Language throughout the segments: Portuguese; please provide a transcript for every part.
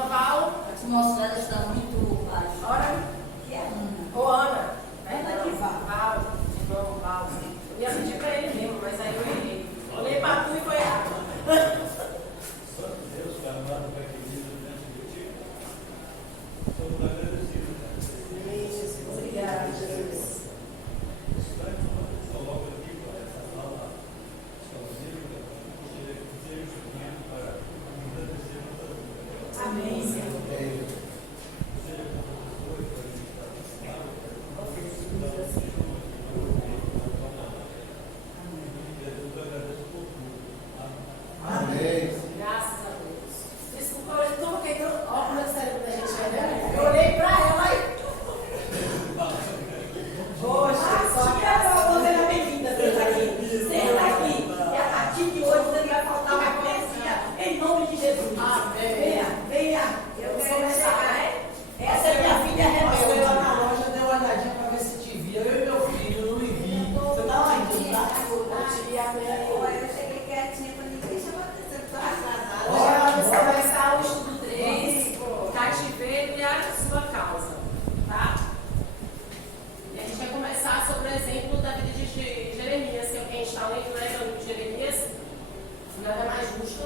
Val. A atmosfera está muito baixa. Ora, Que é Ana. ô Ana. Ana que Val. Val, de novo, Val. Eu ia pedir pra ele mesmo, mas aí eu errei. Olhei pra tu e foi errado. Santo Deus, que amado Pai querido, diante de ti, somos agradecidos. Isso, obrigada, Jesus. Coloca aqui para essa aula exclusiva, desejo para agradecer a nossa vida. Amém, Senhor. Seja com professor e para ministrar a palavra, para estudar, seja uma Jesus, eu agradeço por tudo. Amém. Graças a Deus. Desculpa, eu coloquei óculos no cérebro da gente, né? Eu olhei pra ela e. Poxa, só que ela seja bem-vinda, senta aqui. Senta aqui. E a partir de hoje você não vai faltar uma coisinha. Em nome de Jesus. Amém. Venha, venha. Eu vou começar, né? Essa é minha filha Passei rebelde. lá na loja, dei uma olhadinha pra ver se te via. Eu e meu filho, eu não me vi. Você tá lá ainda, tá? Olha, eu cheguei quietinha para ninguém chamar atenção, que estou atrasada. Agora vamos começar o estudo 3, cativeiro e a sua causa, tá? E a gente vai começar sobre o exemplo da vida de Jeremias, que é o que a gente está lendo, né? O livro de Jeremias. Nada mais justo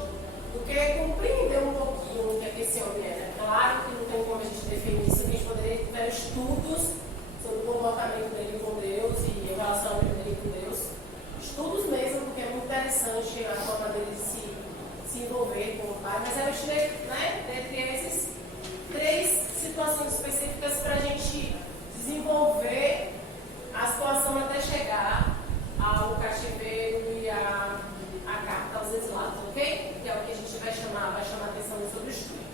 do que compreender um pouquinho o que é que esse homem era. Claro que não tem como a gente definir isso, a gente poderia ter estudos sobre o comportamento dele com Deus e o relacionamento dele com Deus. Estudos mesmo, porque é muito interessante a forma dele se envolver com o pai, mas eu tirei, né, dentre esses 3 situações específicas para a gente desenvolver a situação até chegar ao cativeiro e a carta aos exilados, ok? Que é o que a gente vai chamar atenção sobre o estudo.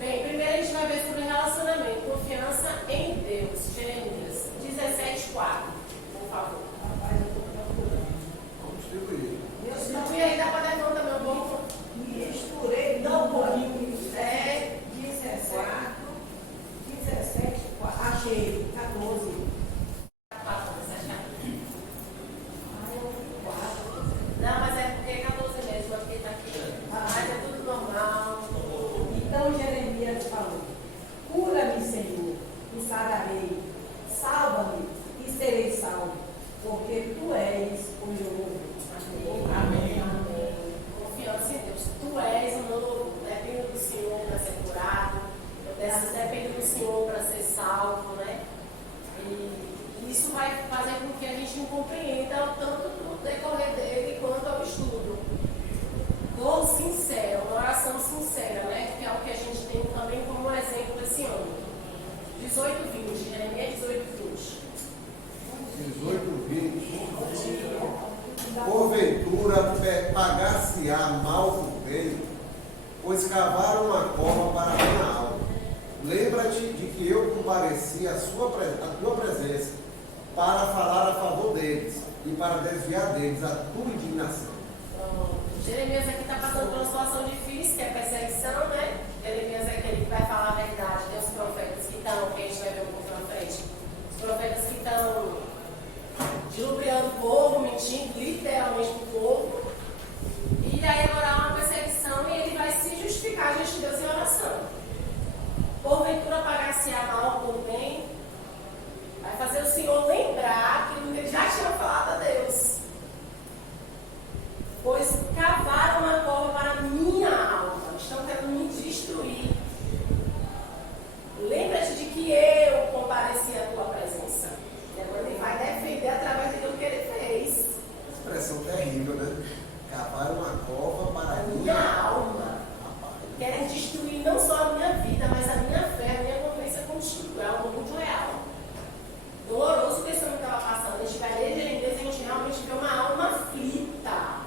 Bem, primeiro a gente vai ver sobre relacionamento, confiança em Deus. Jeremias 17:4, por favor. Vamos distribuir. E aí dá para levantar meu pouco? Misturei, não um pouquinho. 17, achei, 14. Não, mas é porque é 14 mesmo, porque está aqui. Mas é tudo normal. Então Jeremias falou: cura-me, Senhor, e sararei. Salva-me e serei salvo, porque tu és o meu louvor. Amém. Amém. Confiança em Deus. Tu és o meu louvor. Depende do Senhor para ser curado. Depende do Senhor para ser salvo, né? E isso vai fazer com que a gente não compreenda tanto do decorrer dele quanto ao estudo. Dor sincera, uma oração sincera, né? Que é o que a gente tem também como exemplo esse ano. 18:20, Jeremias 18:20. 18:20. Porventura pagar-se-á mal por bem, pois cavaram uma cova para a minha alma. Lembra-te de que eu compareci à tua presença para falar a favor deles e para desviar deles a tua indignação. Jeremias aqui está passando por uma situação difícil, que é perseguição, né? Jeremias é aquele que vai falar a verdade. Tem os profetas que estão, que a gente vai ver um pouco na frente, os profetas que estão dilubriando o povo, mentindo literalmente para o povo. E aí agora há uma perseguição e ele vai se justificar diante de Deus em oração. Porventura pagar-se-á mal por bem, vai fazer o Senhor lembrar que ele já tinha falado a Deus. Pois cavaram uma cova para a minha alma, estão querendo me destruir. Lembra-te de que eu compareci à tua presença. E agora ele vai defender através daquilo que ele fez. Expressão terrível, né? Cavaram uma cova para a Minha alma. Rapaz. Querem destruir não só a minha vida, mas a minha fé, a minha convivência contigo. É algo muito real. Doloroso que esse homem estava passando. A gente vai ler Jeremias e a gente realmente vê uma alma aflita,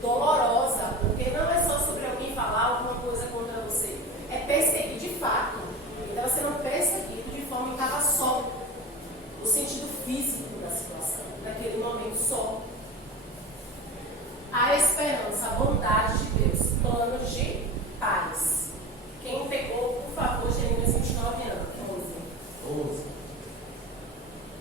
dolorosa, porque não é só sobre alguém falar alguma coisa contra você. É perseguir de fato. Ele estava sendo perseguido de forma que estava só. O sentido físico da situação, naquele momento só. A esperança, a bondade de Deus, planos de paz. Quem pegou, por favor, Jeremias 29 anos, 11.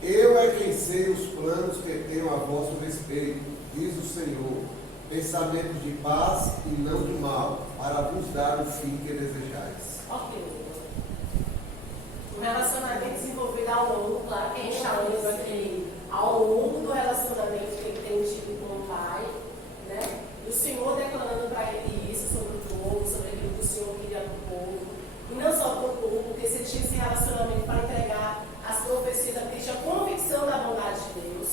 Eu é quem sei os planos que tenho a vosso respeito, diz o Senhor, pensamentos de paz e não de mal, para vos dar o fim que desejais. Ok. Um relacionamento desenvolvido ao longo, claro que a gente está olhando aqui ao longo do relacionamento que ele tem tido com o pai, né? E o Senhor declarando para ele isso sobre o povo, sobre aquilo que o Senhor queria para o povo. E não só para o povo, porque você tinha esse relacionamento para entregar as profecias, porque tinha convicção da bondade de Deus.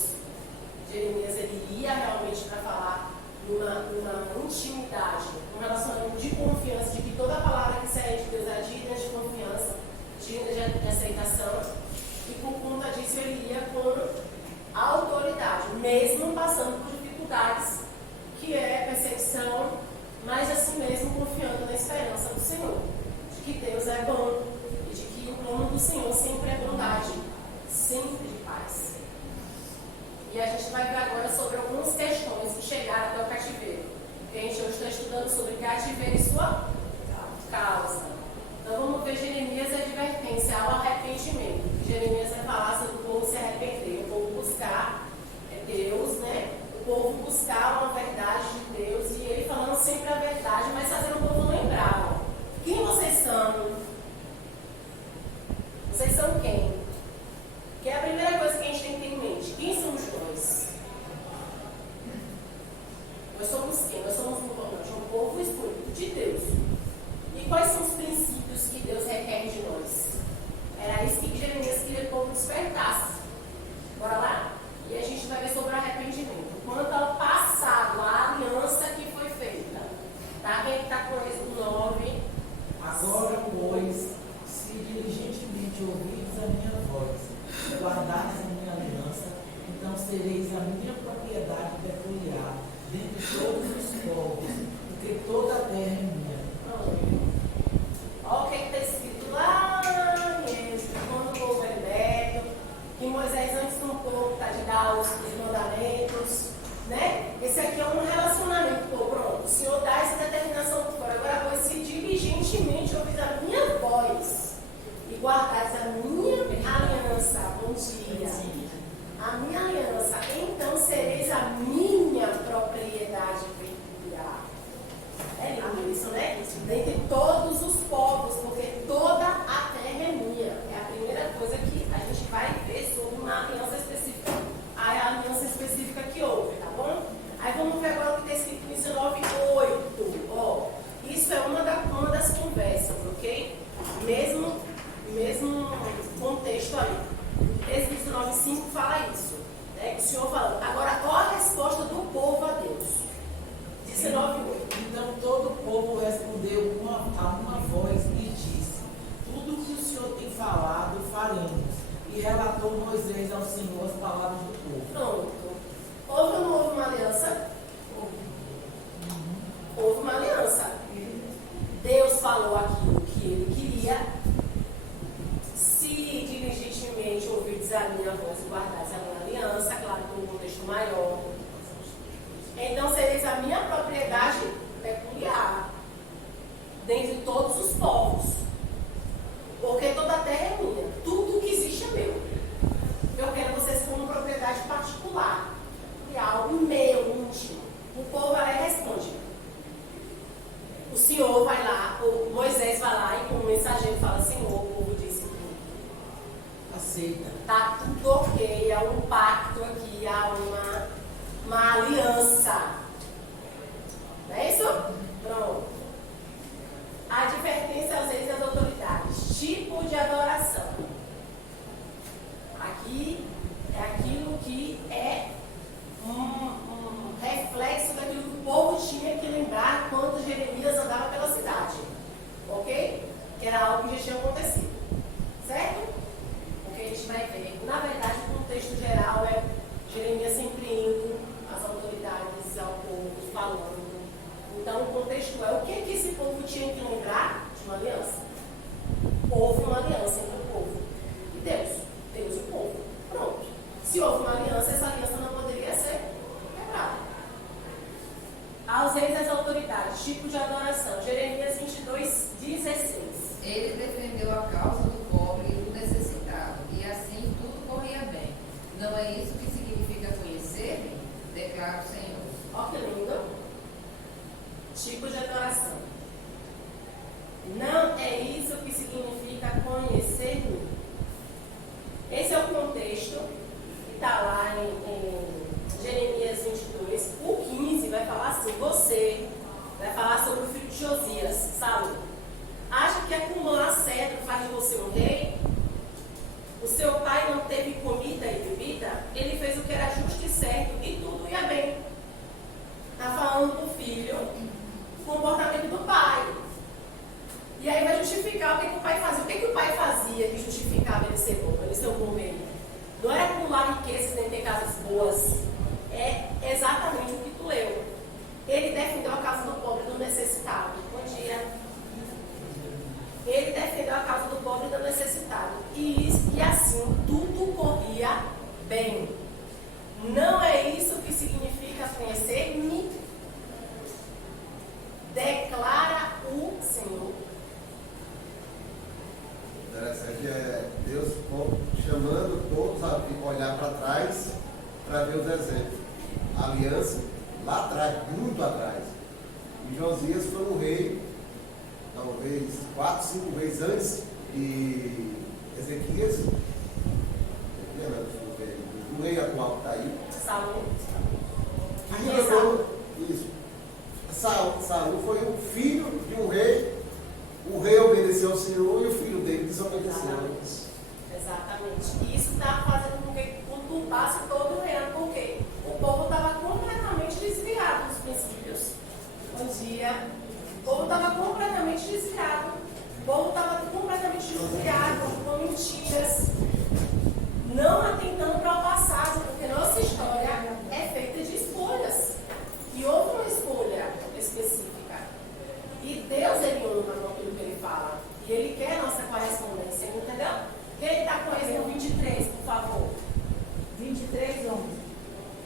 Jeremias, ele ia realmente para falar numa intimidade, um relacionamento de confiança, de que toda palavra que saía de Deus era digna de confiança, digna de aceitação, e por conta disso ele ia com autoridade, mesmo passando por dificuldades, que é perseguição, mas assim mesmo confiando na esperança do Senhor, de que Deus é bom e de que o plano do Senhor sempre é bondade, sempre de paz. E a gente vai ver agora sobre algumas questões que chegaram até o cativeiro. A gente hoje está estudando sobre cativeiro e sua causa. Então vamos ver Jeremias e a advertência ao arrependimento. Jeremias vai falar sobre o povo se arrepender, o povo buscar Deus, né? O povo buscar uma verdade de Deus e ele falando sempre a verdade, mas fazendo o povo lembrar. Ó, quem vocês são? Vocês são quem? Que é a primeira coisa que a gente tem que ter em mente. Quem somos nós? Nós somos quem? Nós somos um povo escolhido de Deus. E quais são os princípios que Deus requer de nós? Era isso que Jeremias queria que o povo despertasse. Bora lá? E a gente vai ver sobre o arrependimento. Quanto ao passado, a aliança que foi feita. Tá? Quem está com o 9? Agora, pois, se diligentemente ouvirdes a minha voz, guardardes a minha aliança, então sereis a minha propriedade peculiar dentre todos os povos, porque toda a terra é minha. Olha o que está escrito lá quando o povo é liberto, que Moisés, antes do povo de dar os mandamentos, né? Esse aqui é um relacionamento. Pô, pronto, o Senhor dá essa determinação por fora. Agora, pois, se diligentemente ouvir a minha voz e guardar a minha aliança, bom dia, a minha aliança, então sereis a minha propriedade peculiar. É lindo isso, né? Dentre todos os povos, porque toda a terra é minha. É a primeira coisa que a gente vai ver sobre uma aliança específica. A aliança específica que houve, tá bom? Aí vamos ver agora o que está escrito em 19:8. Ó, isso é uma das conversas, ok? Mesmo contexto aí. Esse 19:5 fala isso. Né? O Senhor falando. Agora, olha a resposta do povo a Deus. 19:8. Então todo o povo respondeu a uma voz e disse: tudo o que o Senhor tem falado, faremos. E relatou Moisés ao Senhor as palavras do povo. Pronto. Houve ou não houve uma aliança? Houve uma aliança. Deus falou aquilo que ele queria. Se diligentemente ouvirdes a minha voz e guardares a minha aliança, claro que num contexto maior, então sereis a minha propriedade peculiar dentre todos os povos, porque toda a terra é minha, tudo que existe é meu. Eu quero vocês como propriedade particular, e algo meu, íntimo. O povo vai lá e responde. O Senhor vai lá, o Moisés vai lá e como mensageiro fala: Senhor, o povo disse tudo. Aceita. Tá tudo ok, há um pacto aqui, há uma aliança. Não é isso? Pronto. Advertência aos reis e às autoridades. Tipo de adoração. Aqui é aquilo que é um reflexo daquilo que o povo tinha que lembrar quando Jeremias andava pela cidade. Ok? Que era algo que já tinha acontecido. Certo? Porque a gente vai ver. Na verdade, o contexto geral é Jeremias sempre indo às autoridades, ao povo, falando. Então, o contexto é o que esse povo tinha que lembrar de uma aliança. Houve uma aliança entre o povo e Deus. Deus e o povo. Pronto. Se houve uma aliança, essa aliança não poderia ser quebrada. Aos reis e às autoridades, tipo de adoração. Jeremias 22:16. Ele defendeu a causa do pobre e do necessitado, e assim tudo corria bem. Não é isso que significa conhecer-me? Declara o Senhor. Olha que lindo. Tipo de adoração. fosse um rei, o seu pai não teve comida e bebida, ele fez o que era justo e certo e tudo ia bem. Está falando do filho, o comportamento do pai. E aí vai justificar o que o pai fazia. O que o pai fazia que justificava ele ser bom, ele ser um bom rei? Não era acumular riquezas nem ter casas boas. É exatamente o que tu leu. Ele defendeu a causa do pobre e do necessitado. Bom dia. Ele defendeu a causa do pobre e do necessitado. E assim tudo corria bem. Não é isso que significa conhecer-me? Declara o Senhor. Interessante é Deus chamando todos a olhar para trás para ver os exemplos. A aliança, lá atrás, muito atrás. E Josias foi um rei, talvez 4, 5 vezes antes de Ezequias. O rei atual que está aí. Saúl. Isso. Saúl foi o filho de um rei. O rei obedeceu ao Senhor e o filho dele desobedeceu. Exatamente. E isso está fazendo com que conturbasse todo o reino, porque o povo estava completamente desviado dos princípios. Bom dia. O povo estava completamente desviado. O povo estava completamente desviado com mentiras, não atentando para o passado, porque nossa história é feita de escolhas. E houve uma escolha específica. E Deus, ele honra aquilo que ele fala. E ele quer a nossa correspondência, entendeu? Quem está com esse no 23, por favor? 23, 11.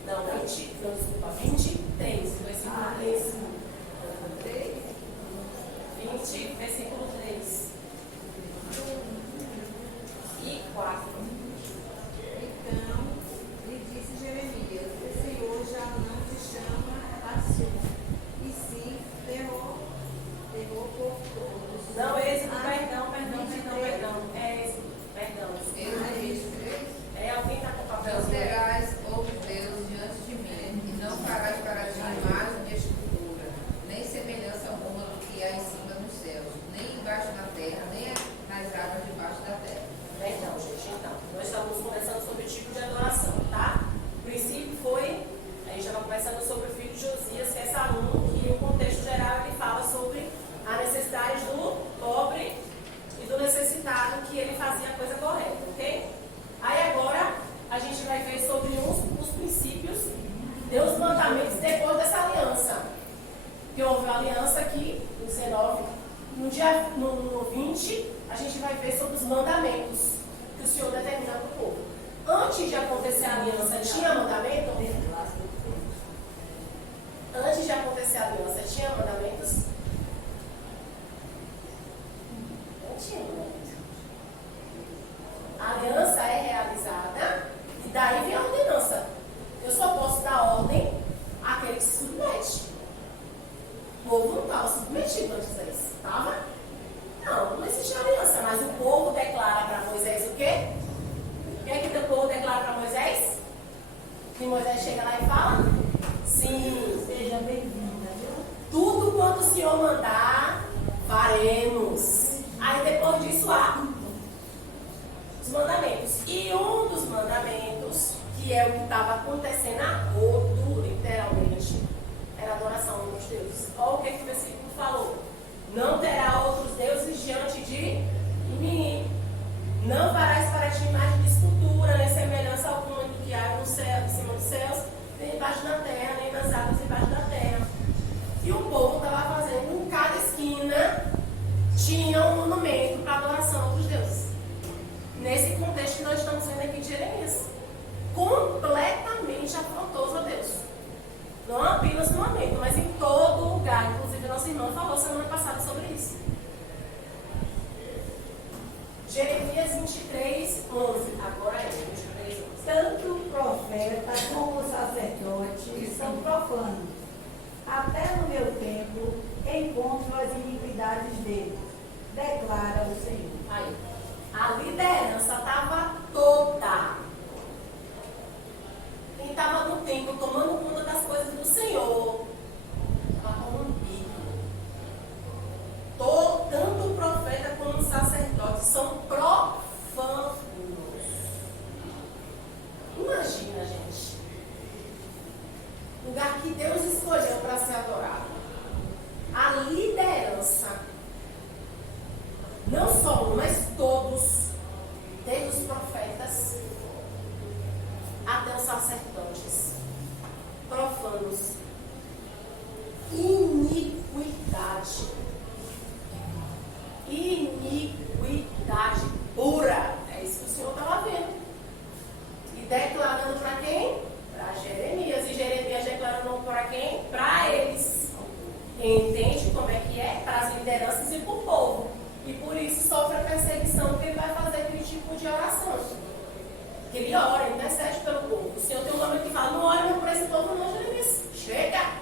Não, 20, não, desculpa, 23, versículo 3. 20, versículo 3. E 4. Então, lhe disse Jeremias: o Senhor já não te chama Pastor, e sim terror por todos. Não, êxodo, perdão. É êxodo, perdão. Êxodo 23. É, alguém está com papel? Não terás outro Deus diante de mim, e não farás para ti imagem de escultura, nem semelhança alguma do que há em cima dos céus, nem embaixo da terra, nem nas águas debaixo da terra. Perdão, gente, então. Nós estamos conversando sobre o tipo de adoração, tá? O princípio foi, a gente estava conversando sobre o filho de Josias, que é Salom, que o contexto geral ele fala sobre a necessidade do pobre e do necessitado, que ele fazia a coisa correta, ok? Aí agora a gente vai ver sobre os princípios, Deus mandamentos depois dessa aliança. Que houve uma aliança aqui, no 19, no 20, a gente vai ver sobre os mandamentos que o Senhor determina para o povo. Antes de acontecer a aliança, tinha mandamento? Antes de acontecer a aliança, tinha mandamentos? Não tinha mandamentos. A aliança é realizada e daí vem a ordenança. Eu só posso dar ordem àquele que se submete. O povo não estava submetido antes a isso, estava? Não existia aliança, mas o povo declara para Moisés o quê? O que é que o povo declara para Moisés? Que Moisés chega lá e fala? Sim. Seja bem-vinda, viu? Tudo quanto o Senhor mandar, faremos. Aí depois disso há os mandamentos. E um dos mandamentos, que é o que estava acontecendo a rodo, literalmente, era a adoração a outros deuses. Olha o que o versículo falou. Não terá outros deuses diante de mim. Não farás para ti imagem de escultura, nem semelhança alguma do que há no céu, em cima dos céus, nem embaixo da terra, nem nas águas embaixo da terra. E o povo estava fazendo, em cada esquina, tinha um monumento para adoração a outros deuses. Nesse contexto que nós estamos vendo aqui de Jeremias. Completamente afrontoso a Deus. Não apenas no momento, mas em todo lugar. Inclusive, nossa irmã falou semana passada sobre isso. Jeremias 23, 11. Agora é 23, 11. Tanto o profeta como o sacerdote são profanos. Até no meu templo encontro as iniquidades deles, declara o Senhor. Aí, a liderança estava toda. Quem estava no templo tomando conta das coisas do Senhor estava corrompido. Tanto o profeta como o sacerdote são Não só um, mas todos, desde os profetas até os sacerdotes, profanos, iniquidade. Iniquidade pura. É isso que o Senhor estava vendo. E declarando para quem? Para Jeremias. E Jeremias declarando para quem? Para eles. Entende como é que é? Para as lideranças e para o povo. E por isso sofre a perseguição, porque ele vai fazer aquele tipo de oração. Que ele ora, ele intercede pelo povo. O Senhor tem um momento que fala, não ore para esse povo não, Jeremias. Chega!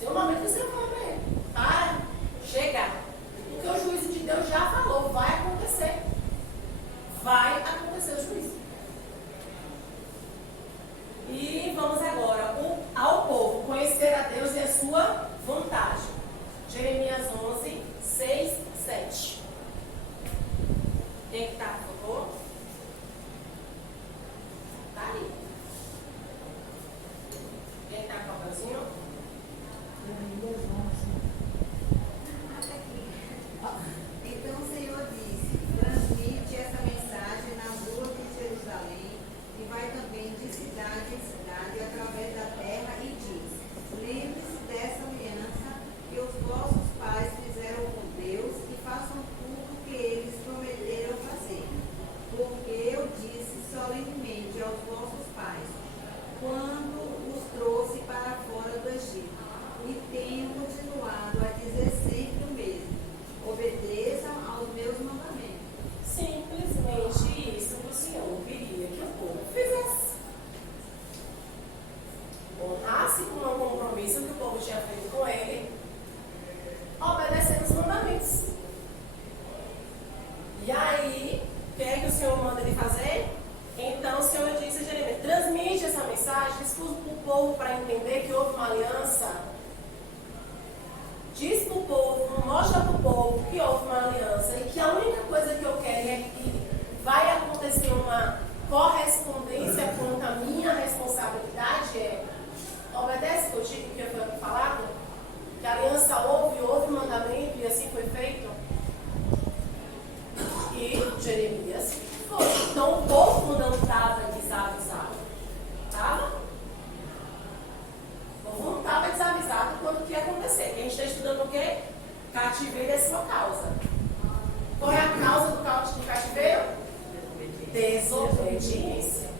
Tem um momento que você fala para ele. Para, chega. Porque o juízo de Deus já falou, vai acontecer. Vai acontecer o juízo. E vamos agora ao povo conhecer a Deus e a sua vontade. Jeremias 11, 6, 7. Quem está, por favor? Está ali. Quem está com o papelzinho? Então o Senhor disse: transmite essa mensagem nas ruas de Jerusalém e vai também de cidade em cidade através da terra e diz: lembre-se dessa aliança que os vossos pais fizeram com Deus e façam tudo o que eles prometeram fazer. Porque eu disse solenemente aos vossos pais, quando os trouxe para fora do Egito, e tenho continuado a dizer sempre o mesmo: obedeçam aos meus mandamentos. Simplesmente isso que o Senhor queria que o povo fizesse. Honrasse com um compromisso que o povo tinha feito com ele, obedecendo os mandamentos. E aí, o que é que o Senhor manda ele fazer? Então o Senhor disse a Jeremias: transmite essa mensagem, diz para o povo para entender que houve uma aliança. Diz para o povo, mostra para o povo que houve uma aliança e que a única coisa que eu quero é que vai acontecer uma correspondência quanto à minha responsabilidade. Obedece que eu digo que foi falado, que a aliança houve mandamento e assim foi feito. E Jeremias foi. Então o povo não estava desavisado. Estava? O povo não estava desavisado quando que ia acontecer. A gente está estudando o quê? Cativeiro é sua causa. Qual é a causa do cativeiro? Desobediência.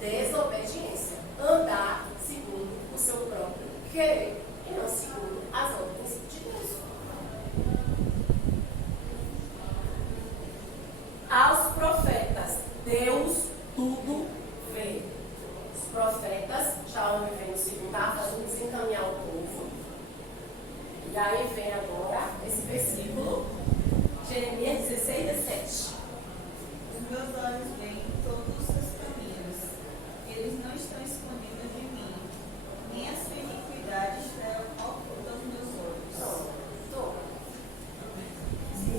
Desobediência. Andar segundo o seu próprio querer e não segundo as ordens de Deus. Aos profetas, Deus tudo vê. Os profetas estavam vivendo segundo a fazendo desencaminhar o povo. E aí vem agora esse versículo, Jeremias 16, 17. Os meus olhos veem todos os seus caminhos. Eles não estão escondidos de mim, nem a sua iniquidade está oculta aos meus olhos.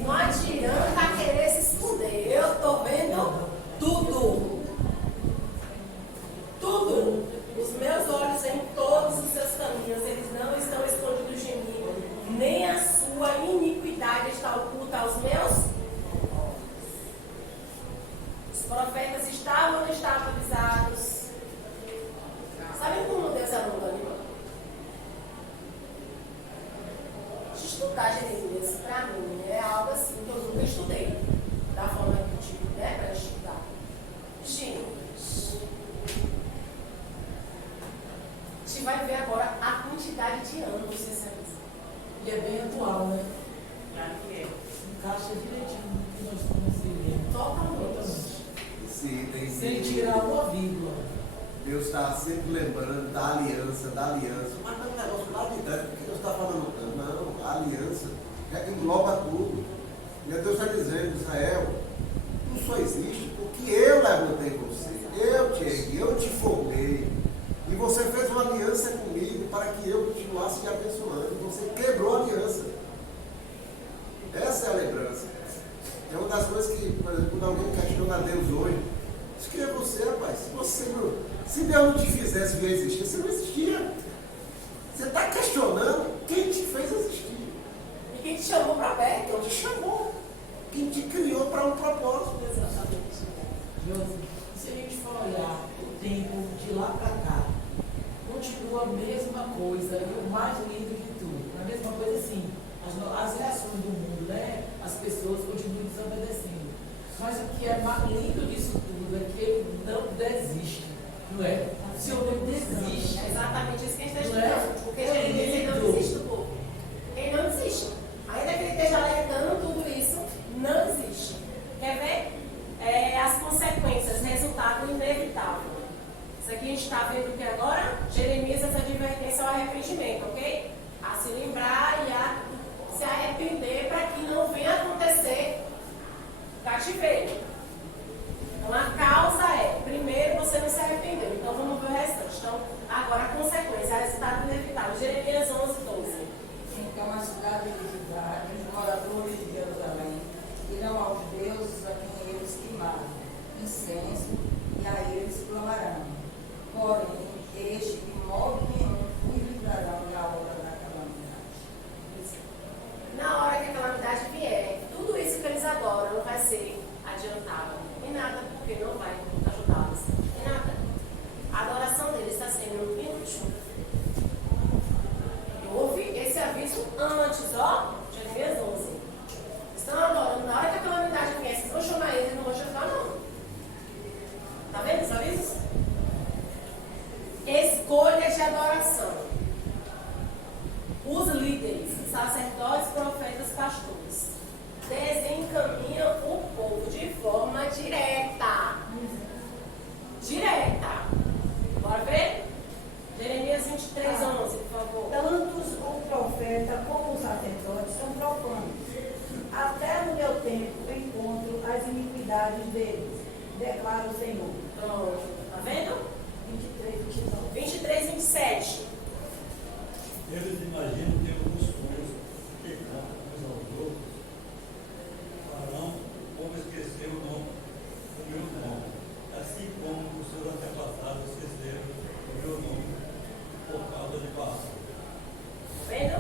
Não adianta querer se esconder. Eu estou vendo tudo. Tudo. Os meus olhos veem todos os seus caminhos. Eles não estão escondidos de mim. Nem a sua iniquidade está oculta aos meus. Os profetas estavam ou não estavam avisados? Sabe como Deus é longânimo? Estudar Jeremias, para mim, é algo assim que eu nunca estudei. Da forma que eu tive, né, para estudar. Gente, a gente vai ver agora a quantidade de anos desse aviso. E é bem atual, né? Claro que é. Encaixa direitinho no que nós estamos vivendo. Totalmente. Esse item Sem tirar uma vírgula. Deus está sempre lembrando da aliança. Mas não é um negócio lá de trás, porque Deus está falando tanto. Não, a aliança engloba tudo. E Deus está dizendo, Israel, tu só existe porque eu levantei você, eu te ergui, eu te formei. E você fez uma aliança comigo para que eu continuasse te abençoando. E você quebrou a aliança. Essa é a lembrança. É uma das coisas que, por exemplo, quando alguém questiona a Deus hoje, diz que é você, rapaz. Se Deus não te fizesse vir existir, você não existia. Você está questionando quem te fez existir. E quem te chamou para perto. Ele te chamou. Quem te criou para um propósito. Exatamente. Josi, se a gente for olhar o tempo de lá para cá, continua a mesma coisa, e o mais lindo de tudo. A mesma coisa assim, as reações do mundo, né? As pessoas continuam desobedecendo. Mas o que é mais lindo disso tudo é que ele não desiste, não é? O Senhor não desiste. É exatamente isso que a gente está Não é? estudando. Porque ele não desiste do povo. Ele não desiste. Ainda que ele esteja alertando tudo isso, não desiste. Quer ver? As consequências, resultado inevitável. Isso aqui a gente está vendo o que agora? Jeremias, essa advertência ao arrependimento, ok? A se lembrar e a se arrepender para que não venha acontecer cativeiro. Então a causa é, primeiro você não se arrependeu, então vamos ver o restante. Então, agora a consequência, resultado inevitável. Jeremias 11, 12. Então a cidade de Judá, os moradores de Jerusalém, irão aos deuses a quem eles queimaram incenso, e a eles clamarão. Porém, este de modo nenhum os livrarão da hora da calamidade. Na hora que a calamidade vier, tudo isso que eles adoram não vai ser adiantado em nada, porque não vai ajudá-los em nada. A adoração deles está sendo inútil. Houve esse aviso antes, ó, Jeremias 11. Estão adorando, na hora que a calamidade vier, vocês vão chamar eles, não vão ajudar, não. Tá vendo os avisos? Escolha de adoração. Os líderes, sacerdotes, profetas, pastores, desencaminham o povo de forma direta. Direta. Bora ver? Jeremias 23, 11, por favor. Tanto o profeta como os sacerdotes são profanos. Até no meu tempo encontro as iniquidades deles, declara o Senhor. Pronto. Tá vendo? 23, 27. Eles imaginam ter alguns sonhos que contam uns aos outros, farão como esquecer o meu nome, assim como os seus antepassados esqueceram o meu nome por causa de Baal. Tá vendo?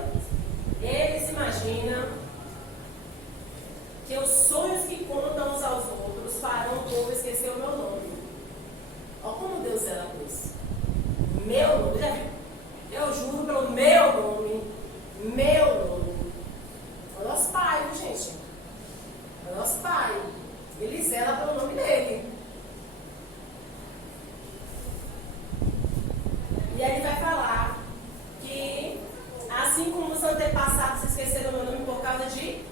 Eles imaginam que os sonhos que contam uns aos outros farão o povo esquecer o meu nome. Olha como Deus era com isso. Meu nome, já viu? Eu juro pelo meu nome. Meu nome. É o nosso pai, viu, gente? É o nosso pai. Ele zela pelo nome dele. E aí ele vai falar que, assim como os antepassados se esqueceram do meu nome por causa de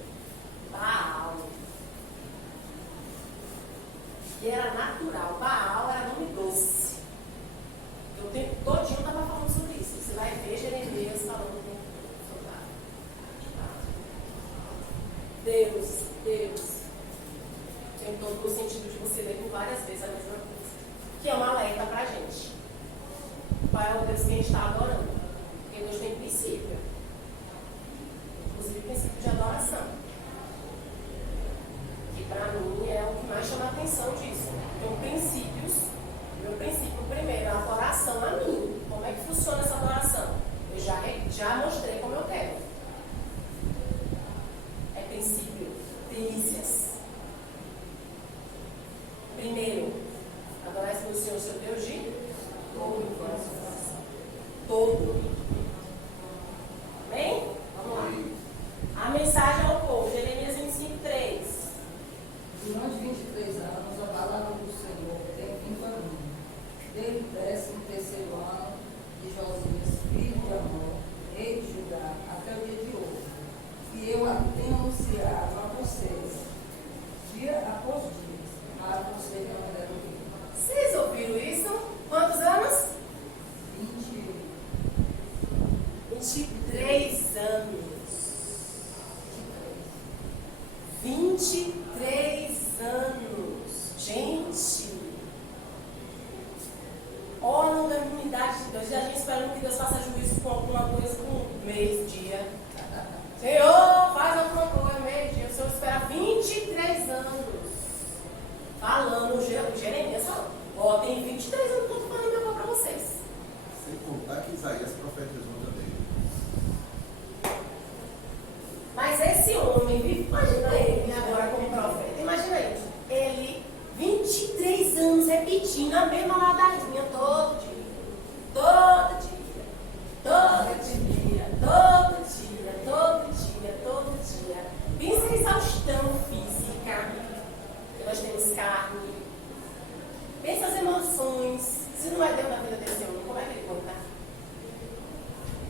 Baal. E era natural. Baal era nome doce. O tempo todinho estava falando sobre isso. Você vai ver Jeremias falando sobre Deus. Tem todo o sentido de você ler por várias vezes a mesma coisa. Que é um alerta para a gente. Qual é o Deus que a gente está adorando? Porque Deus tem princípio. Inclusive princípio de adoração. Que para mim é o que mais chama a atenção disso. Então, princípios. Meu princípio primeiro, a adoração a mim. Como é que funciona essa adoração? Eu já mostrei como eu quero. É princípio, primícias. Primeiro, adorar-se no Senhor, seu Deus, de todo o coração. Todo. Amém? Vamos lá. A mensagem ao povo, Jeremias 25, 3. Durante 23 anos, a palavra do Senhor tem vindo a mim. Desde o 13º ano de Josias, filho de Amon, rei de Judá, até o dia de hoje. E eu tenho anunciado a vocês, dia após dia, para vocês não puderem ouvir. Vocês ouviram isso? Quantos anos? 23 anos. 23 anos. Gente. Órgão da unidade de Deus. E a gente esperando que Deus faça juízo com alguma coisa com meio-dia. Senhor, faz alguma coisa, meio-dia. O Senhor espera 23 anos. Falando, o Jeremias falando. Ó, tem 23 anos que eu estou falando meu para vocês. Sem contar que Isaías profetizou também. Mas esse repetindo a mesma ladainha todo dia. Todo dia. Todo dia. Todo dia. Todo dia. Todo dia. Pensa em exaustão física. Nós temos carne. Pensa as emoções. Se não é Deus na vida desse homem, como é que ele conta?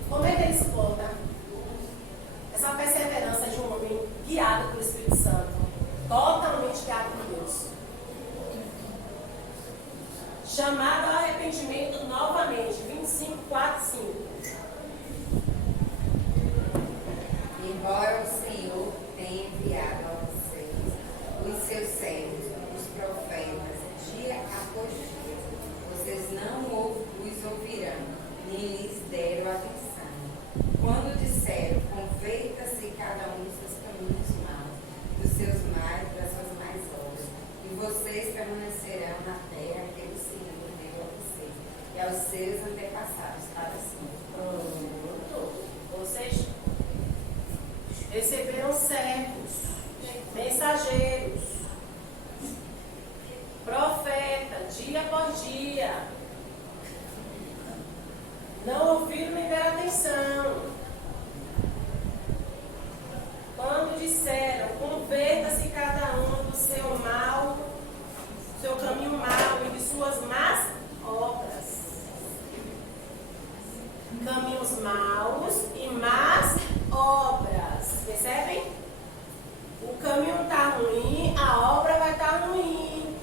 Como é que ele suporta? Essa perseverança de um homem guiado pelo Espírito Santo, totalmente guiado por Deus. Chamado ao arrependimento novamente. 25, 4, 5. Embora o Senhor tenha enviado a vocês os seus servos, os profetas, dia após dia, vocês não os ouvirão, nem lhes deram atenção. Quando disseram, converta-se cada um dos seus caminhos maus, das suas mais obras, e vocês permanecerão na terra que o Senhor deu a vocês e aos seus antepassados para sempre. Pronto. Vocês receberam servos, mensageiros, profeta, dia após dia. Não ouviram nem deram atenção. Quando disseram, converta-se cada um do seu mal, seu caminho mau e de suas más obras. Caminhos maus e más obras. Percebem? O caminho está ruim, a obra vai estar ruim.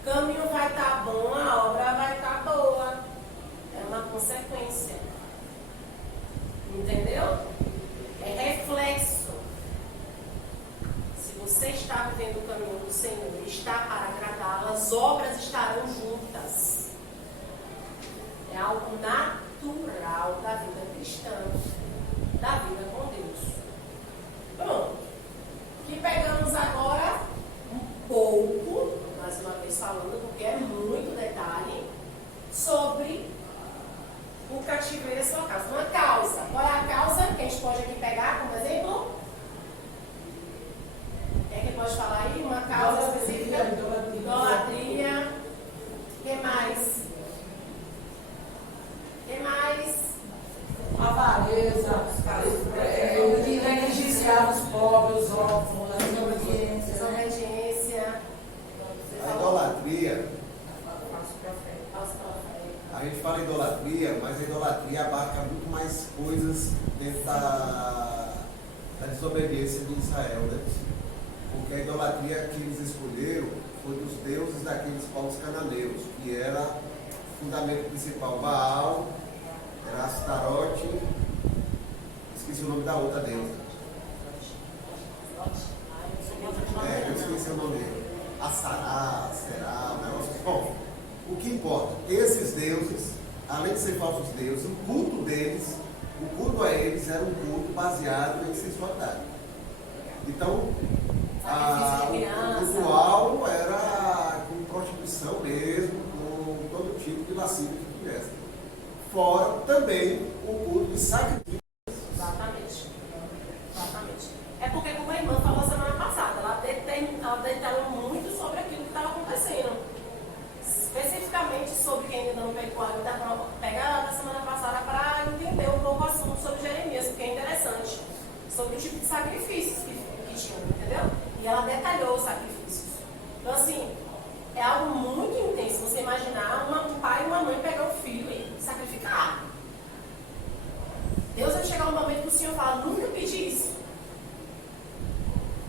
O caminho vai estar bom, a obra vai estar boa. É uma consequência. Entendeu? É reflexo. Se você está vivendo o caminho do Senhor e está para agradá-lo, as obras estarão juntas. É algo natural da vida cristã, da vida com Deus. Pronto. Que pegamos agora um pouco, mais uma vez falando, porque é muito detalhe, sobre o cativeiro e a sua casa. Uma causa. Qual é a causa que a gente pode aqui pegar como exemplo? Quem é que pode falar aí? Uma causa específica? Idolatria. O que mais? O que mais? Avareza, negligenciar os pobres, os órfãos, a Desobediência. A idolatria, Falso profeta. Falso profeta. a gente fala idolatria, mas a idolatria abarca muito mais coisas dentro da desobediência de Israel, né? Porque a idolatria que eles escolheram foi dos deuses daqueles povos cananeus, que era o fundamento principal Baal, era Astarote, esqueci o nome da outra deusa. Eu esqueci o nome dele. Assará, Será, o negócio. Bom, o que importa? Esses deuses, além de ser falsos deuses, o culto deles, o culto a eles era um culto baseado em sensualidade. Então, o ritual era com prostituição mesmo, com todo tipo de lascívia que tivesse. Fora também o culto de sacrifício. Exatamente. Exatamente. É porque, como a irmã falou semana passada, ela detalhou muito sobre aquilo que estava acontecendo. Especificamente sobre quem ainda não pegou a pega da semana passada para entender um pouco o assunto sobre Jeremias, porque é interessante. Sobre o tipo de sacrifícios que tinham, entendeu? E ela detalhou os sacrifícios. Então, assim, é algo muito intenso você imaginar um pai e uma mãe pegar o filho e sacrificar. Deus vai chegar um momento que o Senhor fala, nunca pedi isso.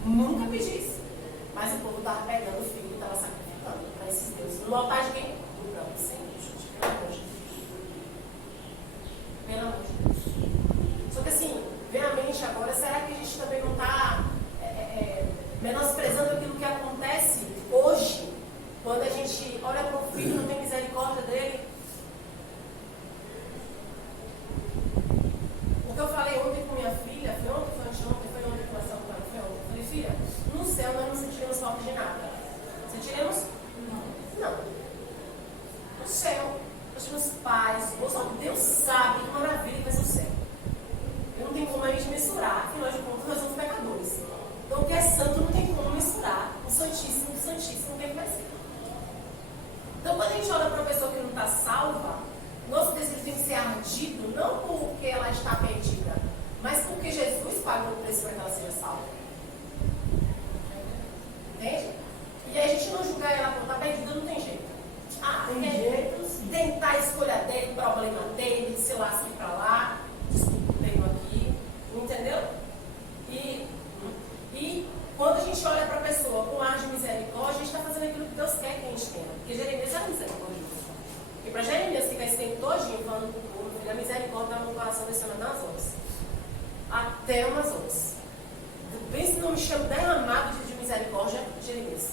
Nunca pedi isso. Mas o povo estava pegando o filho e estava sacrificando para esses deuses. No altar de quem? Do próprio Senhor, gente. Pelo amor de Deus. Pelo amor de Deus. Só que assim, vem à mente agora, será que a gente também não está menosprezando aquilo que acontece hoje? Quando a gente olha para o filho, não tem misericórdia dele. O que eu falei ontem com minha filha, foi ontem, foi anteontem, foi ontem que nós estamos falando, foi ontem. Eu falei, filha, no céu nós não sentiremos falta de nada. Sentiremos? Não. Pense no nome chama derramado de misericórdia, Jeremias.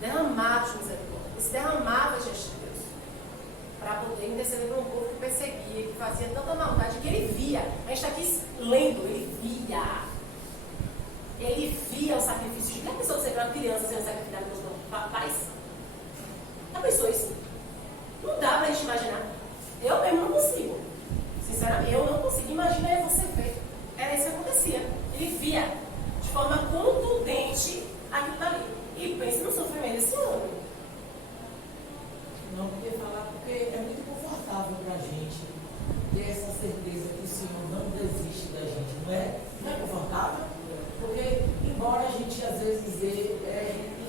Derramado de misericórdia. Esse derramado é gesto de Deus. Para poder interceder por um povo que perseguia, que fazia tanta maldade, que ele via. A gente está aqui lendo, ele via. Ele via o sacrifício. Já pensou de ser para criança sendo sacrificada pelos pais? Já pensou isso? Não dá para a gente imaginar. Eu mesmo não consigo. Sinceramente, eu não consigo. Imagina você ver. Era isso que acontecia. Ele via de forma contundente aquilo dali. E pense no sofrimento desse homem. Não podia falar porque é muito confortável para a gente ter essa certeza que o Senhor não desiste da gente, não é? Não é confortável? Porque, embora a gente às vezes dê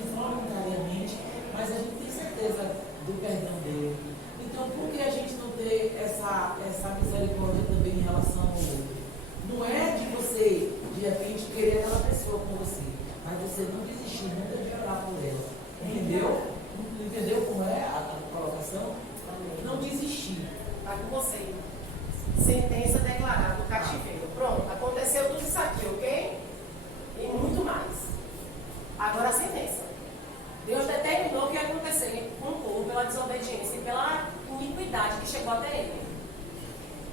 involuntariamente, mas a gente tem certeza do perdão dele. Então, por que a gente não ter essa misericórdia também em relação ao outro? Não é de você, de repente, querer aquela pessoa com você, mas você não desistir nunca de orar por ela. Entendeu? Entendeu como é a colocação? Não desistir. Está com você. Sentença declarada, o cativeiro. Pronto, aconteceu tudo isso aqui, ok? E muito mais. Agora a sentença. Deus determinou o que ia acontecer com o povo pela desobediência e pela iniquidade que chegou até ele.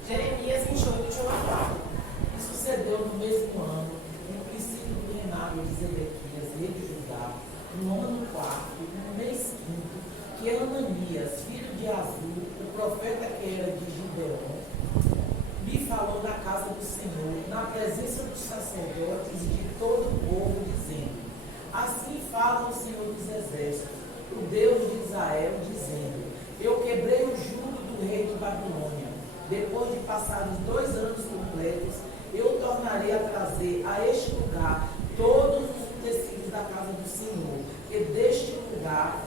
Jeremias 28, de 1 a 4. E sucedeu no mesmo ano, no princípio do reinado de Zedequias, rei de Judá, no ano 4, no mês 5, que Ananias, filho de Azul, o profeta que era de Gibeon, me falou da casa do Senhor, na presença dos sacerdotes e de todo o povo, dizendo: assim fala o Senhor dos Exércitos, o Deus de Israel, dizendo: eu quebrei o jugo do rei de Babilônia. Depois de passados 2 anos completos, eu tornarei a trazer a este lugar todos os utensílios da casa do Senhor, que deste lugar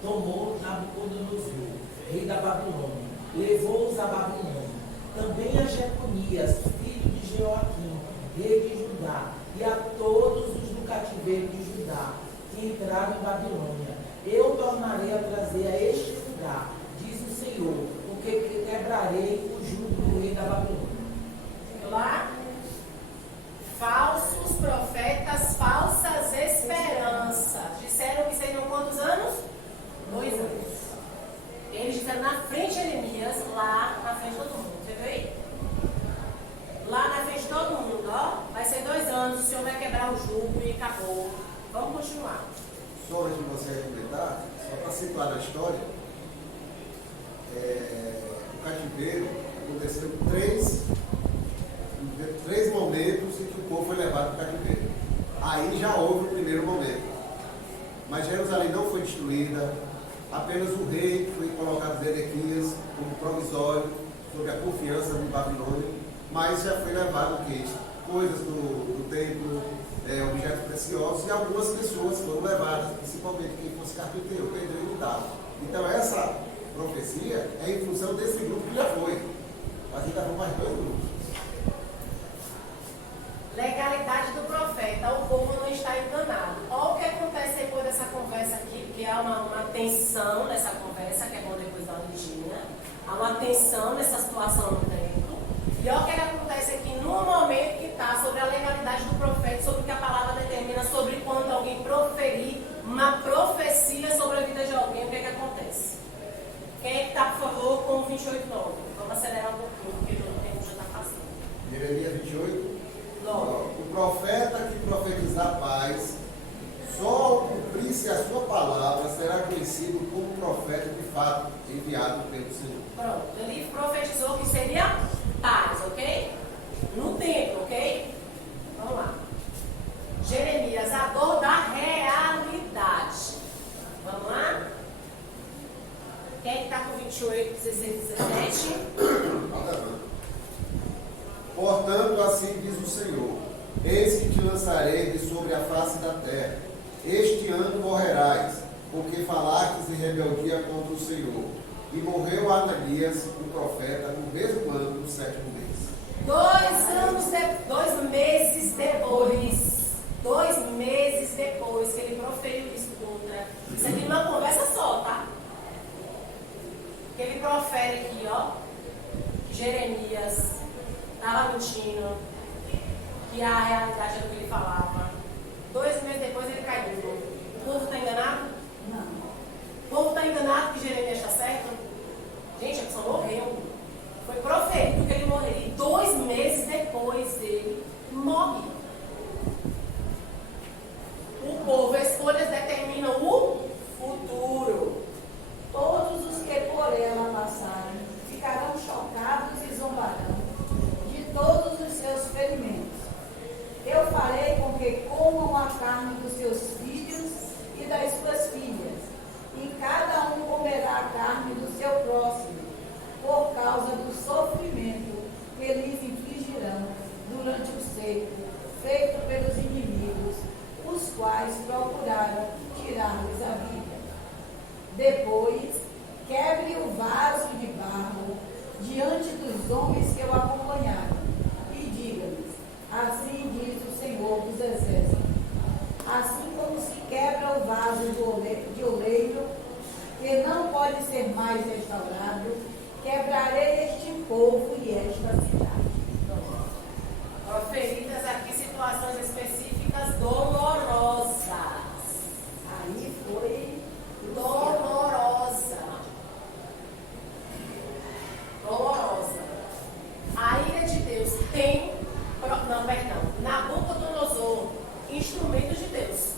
tomou Nabucodonosor, rei da Babilônia, levou-os a Babilônia. Também a Jeconias, filho de Jeoaquim, rei de Judá, e a todos os do cativeiro de Judá, que entraram em Babilônia. Eu tornarei a trazer a este lugar, diz o Senhor, porque quebrarei o jugo do rei da Babilônia. Lá, falsos profetas, falsas esperanças. Disseram que seriam quantos anos? 2 anos. Eles disseram na frente de Jeremias, lá na frente de todo mundo. Você viu aí? Lá na frente de todo mundo, ó. Vai ser 2 anos, o Senhor vai quebrar o jugo e acabou. Vamos continuar. Só antes de você completar, só para situar na história, o cativeiro aconteceu três momentos em que o povo foi levado para o cativeiro. Aí já houve o primeiro momento. Mas Jerusalém não foi destruída, apenas o rei foi colocado Zedequias como provisório sob a confiança de Babilônia, mas já foi levado coisas do templo, objetos preciosos, e algumas pessoas foram levadas, principalmente quem fosse carpinteiro, pedreiro e tal. Então essa profecia é em função desse grupo que já foi. Mas ainda vão mais 2 grupos. Legalidade do profeta, o povo não está enganado. Olha o que acontece depois dessa conversa aqui, porque há uma tensão nessa conversa, que é bom depois dar uma lidinha. Há uma tensão nessa situação no templo. E olha o que acontece aqui no momento que está sobre a legalidade do profeta, sobre o que a palavra determina, sobre quando alguém proferir uma profecia sobre a vida de alguém, o que acontece? Quem é que está, por favor, com o 28:9? Vamos acelerar um pouquinho, porque o tempo já está passando. Jeremias 28. 9. O profeta que profetizar paz, só ao cumprir-se a sua palavra, será conhecido como profeta de fato enviado pelo Senhor. Pronto, ele profetizou que seria paz, ok? No templo, ok? Vamos lá. Jeremias, a dor da realidade. Vamos lá? Quem está com 28, 16, 17? Portanto, assim diz o Senhor: eis que te lançarei de sobre a face da terra. Este ano morrerás, porque falastes em rebeldia contra o Senhor. E morreu Ananias, o profeta, no mesmo ano do 7º mês. 2 meses depois. 2 meses depois que ele proferiu isso contra. Isso aqui não é uma conversa só, tá? Que ele profere aqui, ó. Que Jeremias estava mentindo, que a realidade era o que ele falava. 2 meses depois ele caiu. O povo está enganado? Não. O povo está enganado que Jeremias está certo? Gente, a pessoa morreu. Foi proferido que ele morreria. E 2 meses depois ele morre. O povo, escolhas determinam o futuro. Todos os que por ela passarem ficarão chocados e zombarão de todos os seus ferimentos. Eu farei com que comam a carne dos seus filhos e das suas filhas, e cada um comerá a carne do seu próximo, por causa do sofrimento que lhes infligirão durante o cerco feito pelos inimigos, os quais procuraram tirar-lhes a vida. Depois, quebre o vaso de barro diante dos homens que o acompanharam e diga-lhes: assim diz o Senhor dos Exércitos. Assim como se quebra o vaso de oleiro, que não pode ser mais restaurado, quebrarei este povo e esta cidade. Proferidas aqui situações específicas dolorosas. Aí foi Dolorosa. Dolorosa. A ira de Deus tem. Não, perdão. Nabucodonosor, instrumento de Deus.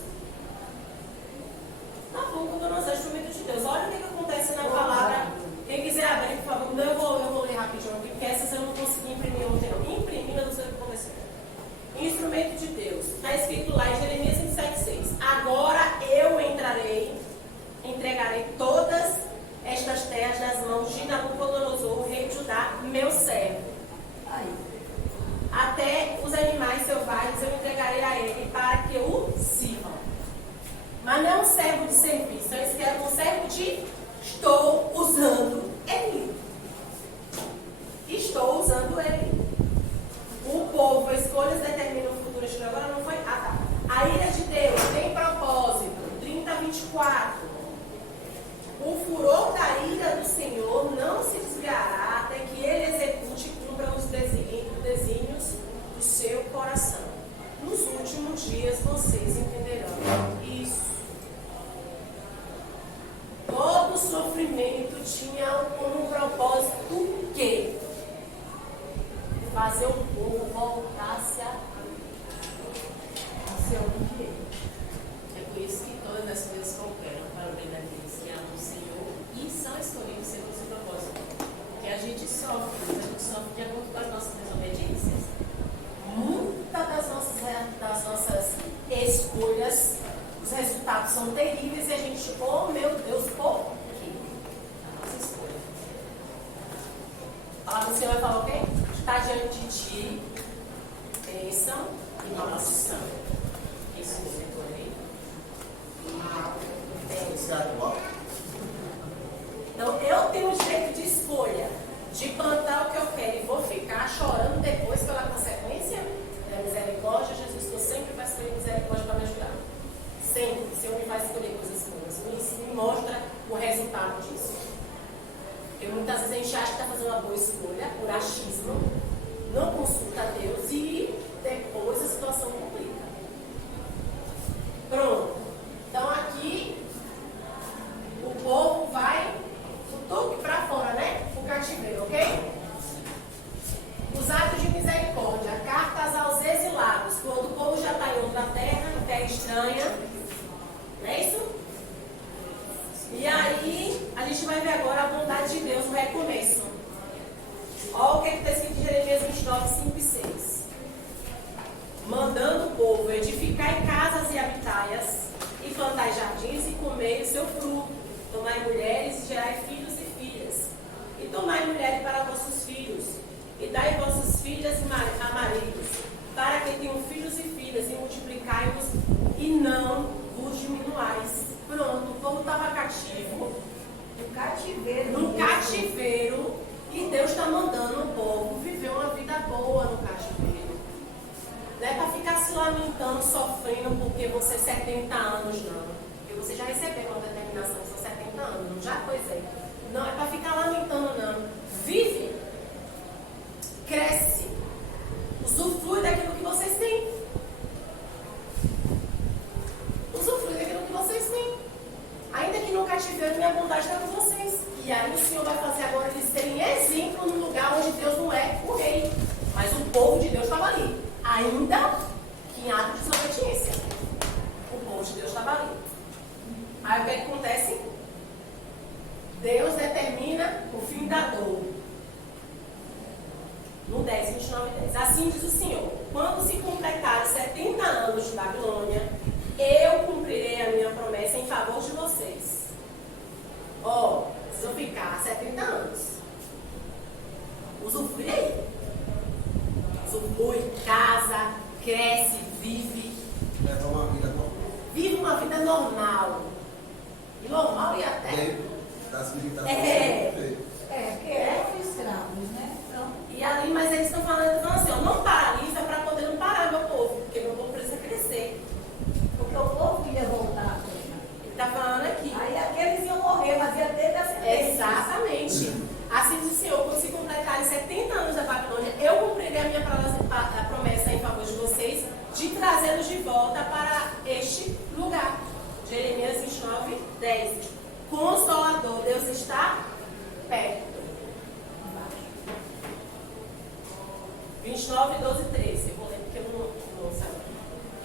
Nabucodonosor, instrumento de Deus. Olha o que acontece na palavra. Quem quiser abrir, por favor. Não, eu vou ler rapidinho aqui, porque essas eu não consegui imprimir ontem, não. Imprimindo, eu não sei o que aconteceu. Instrumento de Deus. Está escrito lá em Jeremias 27,6. Agora eu entregarei todas estas terras nas mãos de Nabucodonosor, rei de Judá, meu servo. aí. Até os animais selvagens eu entregarei a ele para que o sirvam. Mas não é um servo de serviço, eles querem um servo de estou usando ele. Estou usando ele. O povo, escolhas determinam o futuro. Agora não foi? Ah, tá. A ira de Deus tem propósito. 30:24. O furor da ira do Senhor não se desviará até que ele execute e cumpra os desígnios do seu coração. Nos últimos dias vocês entenderão isso. Todo sofrimento tinha como propósito o quê? Fazer o povo voltar-se a Seu dinheiro. É por isso que todas as coisas cooperam para o bem daqueles que amam o Senhor e são escolhidos segundo o seu propósito. Porque a gente sofre, mas a gente sofre de acordo com as nossas desobediências. Muitas das nossas escolhas, os resultados são terríveis e a gente, oh meu Deus, por quê? A nossa escolha. A palavra do Senhor vai falar o quê? Está diante de ti, bênção e maldição. Isso eu decorei. Então eu tenho o direito de escolha de plantar o que eu quero e vou ficar chorando depois pela consequência da misericórdia. Jesus falou, sempre vai escolher misericórdia para me ajudar. Sempre. O Senhor me faz escolher coisas boas. Me mostra o resultado disso. Porque muitas vezes a gente acha que está fazendo uma boa escolha por achismo, não consulta a Deus e depois a situação complica. Pronto. Então aqui o povo vai tudo para fora, né? O cativeiro, ok? Os atos de misericórdia, cartas aos exilados, quando o povo já está em outra terra, em terra estranha. Não é isso? E aí, a gente vai ver agora a bondade de Deus no recomeço. Olha o que está escrito em Jeremias 29, 5 e 6. Mandando o povo edificar casas e habitai-as, e plantai jardins e comei o seu fruto, tomai mulheres e gerai filhos e filhas, e tomai mulheres para vossos filhos, e dai vossas filhas a maridos, para que tenham filhos e filhas, e multiplicai-vos, e não vos diminuais. Pronto, o povo estava cativo, no cativeiro, e Deus está mandando o povo viver uma vida boa no cativeiro. Não é para ficar se lamentando, sofrendo porque você 70 anos, não. Porque você já recebeu uma determinação que são 70 anos, não já? Pois é. Não é para ficar lamentando, não. Vive, cresce, usufrui daquilo que vocês têm minha bondade está com vocês. E aí o Senhor vai fazer agora eles terem exemplo no lugar onde Deus não é o rei. Mas o povo de Deus estava ali. Ainda que em ato de desobediência. O povo de Deus estava ali. Aí o que acontece? Deus determina o fim da dor. No 10, 29 e 10. Assim diz o Senhor: quando se completarem 70 anos de Babilônia, eu cumprirei a minha promessa em favor de vocês. Ó, vocês vão ficar 70 anos. Usufrui aí. Usufrui, casa, cresce, vive. Leva uma vida normal. Vive uma vida normal. E normal e até. Dentro das limitações. Porque eram escravos, né? Então, E ali, mas eles estão falando assim, ó, não paralisa para poder não parar meu povo, porque meu povo precisa crescer. porque o povo ia voltar. Ele está falando aqui. Aí aqueles iam morrer, mas ia ter descendência. Exatamente. Assim diz o Senhor, quando se completarem 70 anos da Babilônia, eu cumprirei a minha promessa em favor de vocês, de trazê-los de volta para este lugar. Jeremias 29, 10. Consolador, Deus está perto. 29, 12, 13. Eu vou ler porque eu não sei.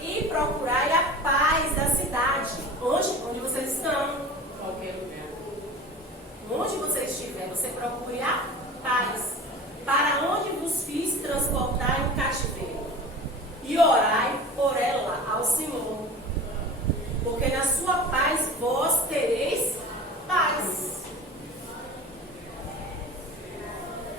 E procurai a paz da cidade. Onde vocês estão? Qualquer lugar. Onde você estiver, você procure a paz. Para onde vos fiz transportar em cativeiro. E orai por ela ao Senhor. Porque na sua paz vós tereis paz.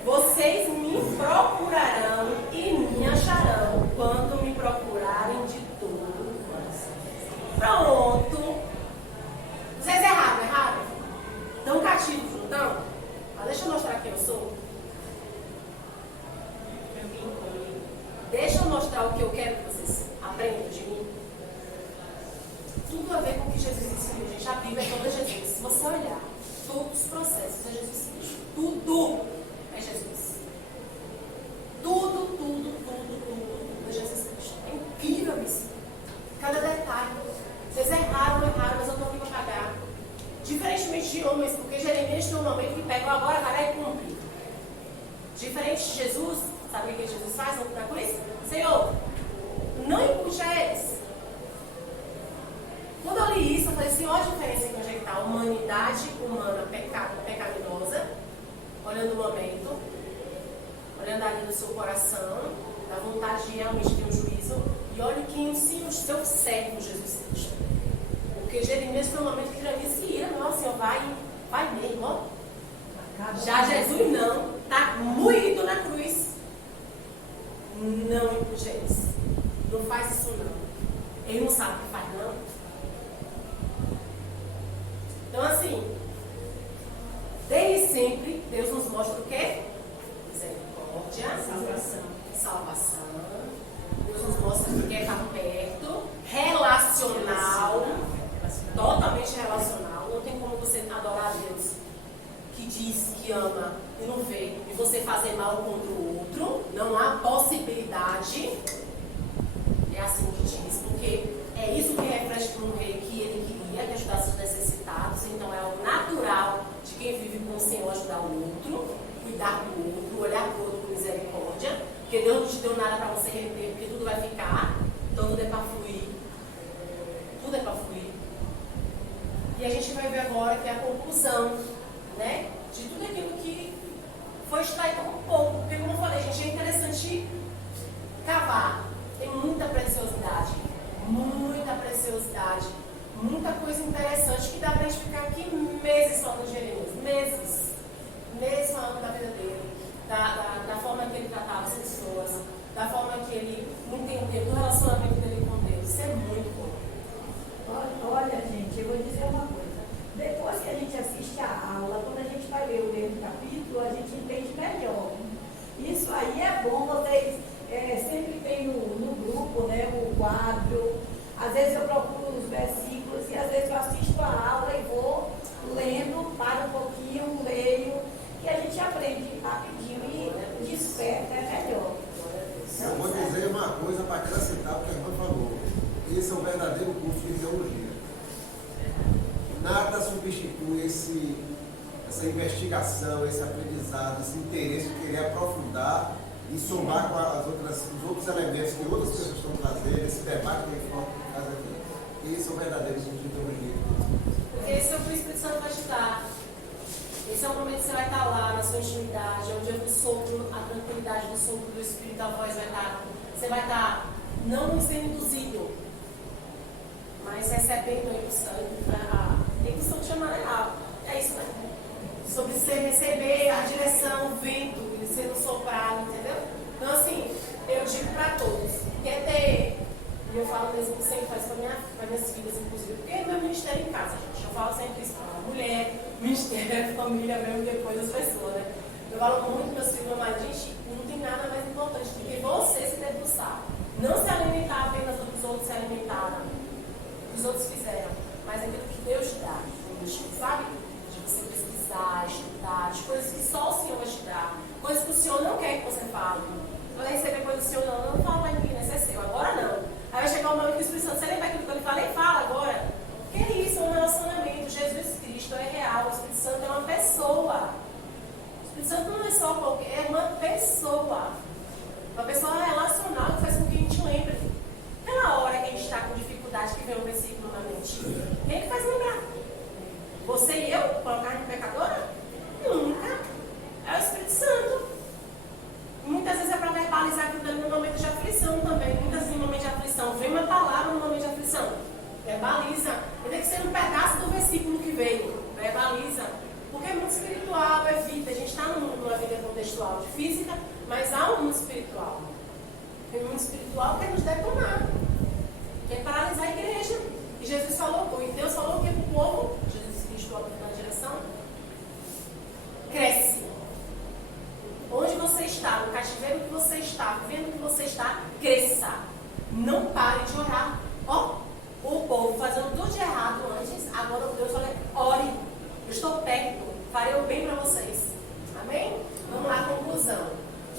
Vocês me procurarão e me acharão quando me procurarem de todo o coração. Pronto. Vocês erraram? Estão cativos, não estão? Mas deixa eu mostrar quem eu sou. Deixa eu mostrar o que eu quero que vocês aprendam de mim. Tudo a ver com o que Jesus ensinou, gente. A Bíblia é toda Jesus. Se você olhar, todos os processos é Jesus Cristo. Tudo é Jesus. Tudo é Jesus Cristo. É incrível isso. Cada detalhe. Vocês erraram, mas eu estou aqui para pagar. Diferentemente de homens, porque Jeremias tem um momento que pega agora, vai e cumpre. Diferente de Jesus, sabe o que Jesus faz na cruz? Senhor, não impute a eles. Quando eu li isso, eu falei assim, olha a diferença que onde está a humanidade humana pecaminosa, olhando o momento, olhando ali no seu coração, da vontade de realmente ter um juízo, e olha quem ensina o seu servo, Jesus Cristo. Porque Jeremias foi um momento que Jeremias se ira, não, Senhor, vai mesmo, ó. Já Jesus não, está moído na cruz. Não impute eles. Não faz isso não. Ele não sabe o que faz não. Então assim, desde sempre, Deus nos mostra o quê? Misericórdia, salvação. Deus nos mostra que quer estar perto, relacional, totalmente relacional. Não tem como você adorar a Deus que diz que ama e não vê, e você fazer mal contra o outro. Não há possibilidade. É assim que diz, porque é isso que reflete para um rei que ele queria, que ajudasse os necessitados. Então é algo natural de quem vive com o Senhor ajudar o outro, cuidar do outro, olhar para o outro com misericórdia, porque Deus não te deu nada para você reter, porque tudo vai ficar, então tudo é para fluir. Tudo é para fluir. E a gente vai ver agora que é a conclusão, né, de tudo aquilo que foi extraído um pouco, porque como eu falei, gente, é interessante cavar. Tem muita preciosidade, muita coisa interessante que dá pra gente ficar aqui meses falando de Jeremias, meses falando da vida dele, da forma que ele tratava as pessoas, da forma que ele entendeu do relacionamento dele com Deus. Isso é muito bom. Olha, gente, eu vou dizer uma coisa. Depois que a gente assiste a aula, quando a gente vai ler o mesmo capítulo, a gente entende melhor. Isso aí é bom, vocês sempre tem no grupo, né, o quadro. Às vezes eu procuro os versículos e às vezes eu assisto a aula e vou lendo, paro um pouquinho, leio, e a gente aprende rapidinho e desperta, é melhor. Eu vou dizer uma coisa para acrescentar o que a irmã falou. Esse é o verdadeiro curso de teologia. Nada substitui essa investigação, esse aprendizado, esse interesse de querer aprofundar e somar com os outros elementos que outras pessoas estão trazendo, esse debate que a gente faz aqui. Esse é o verdadeiro sentido da evangelho. Porque esse é o que o Espírito Santo vai te dar. Esse é o momento que você vai estar lá na sua intimidade, onde o sopro, a tranquilidade do sopro do Espírito, a voz vai estar. Você vai estar não sendo induzido, mas recebendo a indução que chama legal. É isso, né? Sobre você receber a direção, o vento, sendo soprado, entendeu? Então, assim, eu digo para todos, quer ter, e eu falo mesmo que sempre faz para minhas filhas, inclusive, porque é meu ministério em casa, gente. Eu falo sempre isso para a mulher, ministério, família mesmo, depois as pessoas, né? Eu falo muito para meus filhos, mas, gente, não tem nada mais importante do que você se debruçar. Não se alimentar apenas do que os outros se alimentaram, do que os outros fizeram, mas aquilo que Deus te dá, sabe? De você pesquisar, estudar, de coisas que só o Senhor vai te dar, coisas que o Senhor não quer que você fale. Vai receber coisas do Senhor, não fala mais ninguém, né? Isso é seu, agora não. Aí vai chegar o momento que o Espírito Santo, você lembra aquilo que eu lhe falei? Fala agora. Que é isso? É um relacionamento. Jesus Cristo é real, o Espírito Santo é uma pessoa. O Espírito Santo não é só qualquer, é uma pessoa. Uma pessoa relacional que faz com que a gente lembre. Aquela hora que a gente está com dificuldade, que vem um versículo na mente, quem é que faz lembrar? Você e eu, com a carne pecadora? Nunca. É o Espírito Santo. Muitas vezes é para verbalizar aquilo dali no momento de aflição também. Muitas vezes no momento de aflição. Vem uma palavra no momento de aflição. Verbaliza. Tem que ser um pedaço do versículo que veio. Verbaliza. Porque é muito espiritual, é vida. A gente está numa vida contextual de física, mas há um mundo espiritual. Tem um mundo espiritual que quer nos detonar. Quer paralisar a igreja. E Jesus falou, e Deus falou que o povo, Jesus Cristo na direção, cresce. Onde você está, no cativeiro que você está, vivendo que você está, cresça. Não pare de orar. Ó, o povo fazendo tudo de errado antes, agora Deus olha, ore. Eu estou perto, farei o bem para vocês. Amém? Vamos lá, conclusão.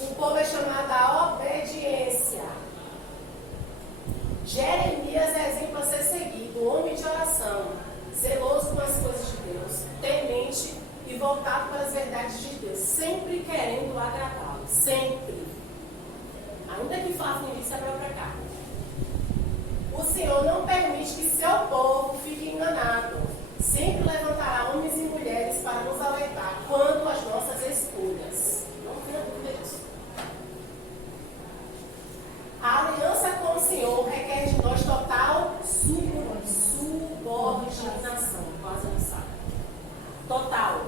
O povo é chamado à obediência. Jeremias é exemplo a ser seguido, homem de oração, zeloso com as coisas de Deus, temente e voltado para as verdades de Deus, sempre querendo agradá-lo, sempre. Ainda que faça no início, abriu para cá. O Senhor não permite que seu povo fique enganado. Sempre levantará homens e mulheres para nos alertar quanto às nossas escolhas. Não tenha dúvida disso. A aliança com o Senhor requer de nós total subordinação. Quase não sabe. Total.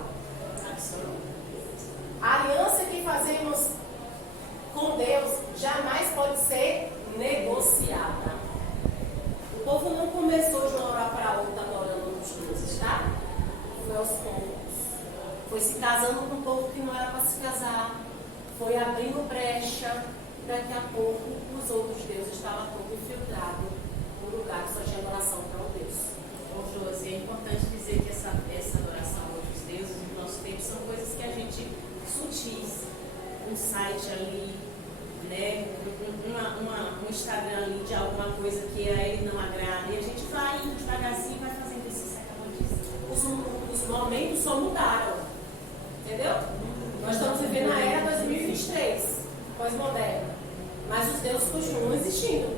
A aliança que fazemos com Deus jamais pode ser negociada. O povo não começou de uma hora para outra adorando os deuses, tá? Foi aos poucos. Foi se casando com um povo que não era para se casar. Foi abrindo brecha. Daqui a pouco os outros deuses estavam todos infiltrados no lugar que só tinha adoração para um Deus. Ô Josi, é importante dizer que essa adoração a outros deuses no nosso tempo são coisas que a gente sutis, um site ali, né, um Instagram ali de alguma coisa que a ele não agrada, e a gente vai indo devagarzinho e vai fazendo isso, você acabou de dizer. Os momentos só mudaram, entendeu? Nós estamos vivendo a era 2023, pós-moderna, mas os deuses continuam existindo.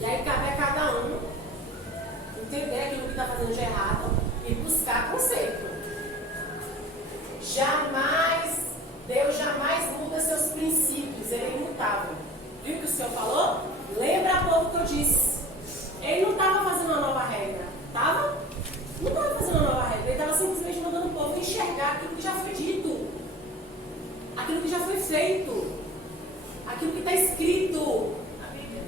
E aí cabe a cada um entender aquilo que está fazendo de errado e buscar conceito. Deus jamais muda seus princípios, ele é imutável. Viu o que o Senhor falou? Lembra a pouco que eu disse. Ele não estava fazendo uma nova regra, estava? Não estava fazendo uma nova regra, ele estava simplesmente mandando o povo enxergar aquilo que já foi dito, aquilo que já foi feito, aquilo que está escrito na Bíblia.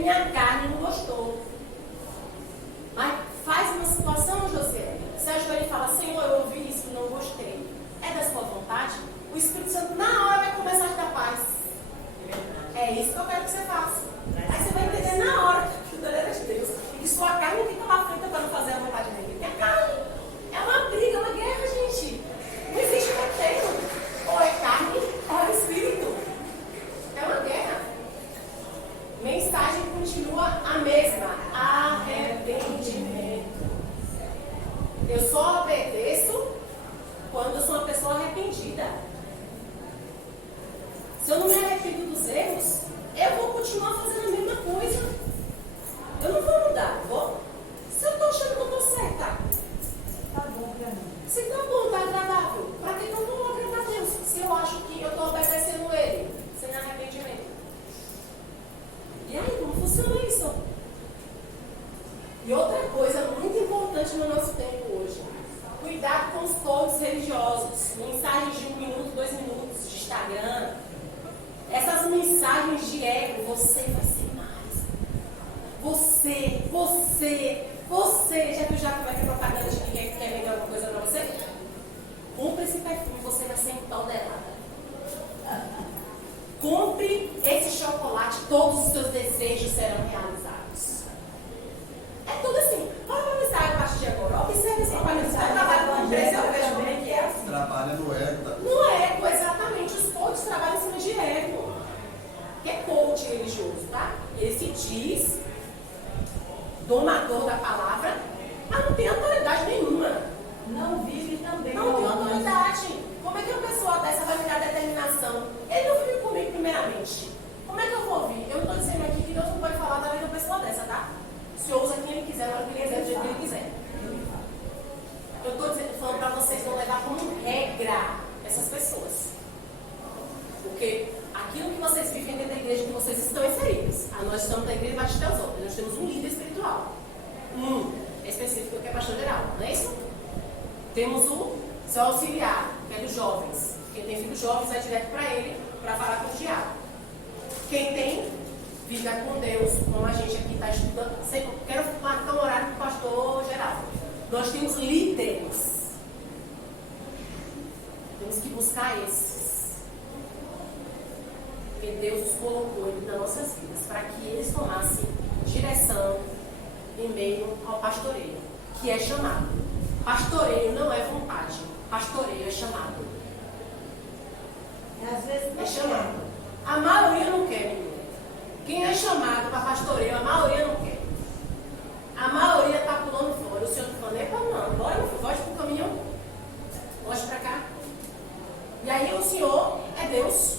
minha carne não gostou. Mas faz uma situação, José. Você ajoelha e fala, Senhor, eu ouvi isso e não gostei. É da sua vontade? O Espírito Santo na hora vai começar a te dar paz. É isso que eu quero que você faça. Aí você vai entender na hora que o dever é de Deus. E sua carne fica lá frente para não fazer a vontade dele. É carne. É uma briga, uma guerra, gente. Não existe roteiro. Ou é carne, ou é espírito. É uma guerra. Mensagem continua a mesma. Arrependimento. Eu só obedeço quando eu sou uma pessoa arrependida. Se eu não me arrependo dos erros, eu vou continuar fazendo a mesma coisa. Eu não vou mudar, vou? Se eu estou achando que eu estou certa, Tá bom pra mim. se tá bom, tá agradável, para que eu não vou agradar a Deus? Se eu acho que eu estou obedecendo Ele, sem arrependimento. E aí, como funciona isso? E outra coisa muito importante no nosso tempo hoje. Cuidado com os posts religiosos. Mensagens de 1 minuto, 2 minutos de Instagram. Essas mensagens de ego, você vai ser mais. Você. Já viu já como é que é propaganda de que quer vender alguma coisa pra você? Compre esse perfume, você vai ser empoderada. Compre esse chocolate, todos os seus desejos serão realizados. É tudo assim. Olha pra pensar a partir de agora. Observe esse propaganda. Você trabalha com uma empresa, eu vejo bem que é assim. Trabalha no ego, tá? No ego, exatamente. Os coaches trabalham em cima de ego. Que é coach religioso, tá? Ele se diz domador da palavra, mas não tem autoridade nenhuma. Não vive também. Não tem autoridade. Como é que uma pessoa dessa vai me dar determinação? Ele não vive comigo primeiramente. Como é que eu vou ouvir? Eu não estou dizendo aqui que Deus não pode falar da vida de uma pessoa dessa, tá? O Senhor usa quem Ele quiser, na hora que Ele quiser, do jeito que Ele quiser. Eu estou falando para vocês não levar como regra essas pessoas. Porque aquilo que vocês vivem dentro da igreja que vocês estão inseridos. Nós estamos na igreja Batista das Outras. Nós temos um líder espiritual. Específico que é pastor geral, não é isso? Temos o seu auxiliar, que é dos jovens. Quem tem filhos jovens vai direto para ele, para falar com o diabo. Quem tem vida com Deus, como a gente aqui está estudando, quero marcar um horário para o pastor geral. Nós temos líderes. Temos que buscar esses. Porque Deus os colocou nas nossas vidas para que eles tomassem direção em meio ao pastoreio, que é chamado. Pastoreio não é vontade, pastoreio é chamado. Às vezes não É chamado. A maioria não quer, menino. Quem é chamado para pastoreio, a maioria não quer. A maioria está pulando fora. O Senhor está falando, epa, não, bora, volte para o caminhão. Volte para cá. E aí o Senhor é Deus.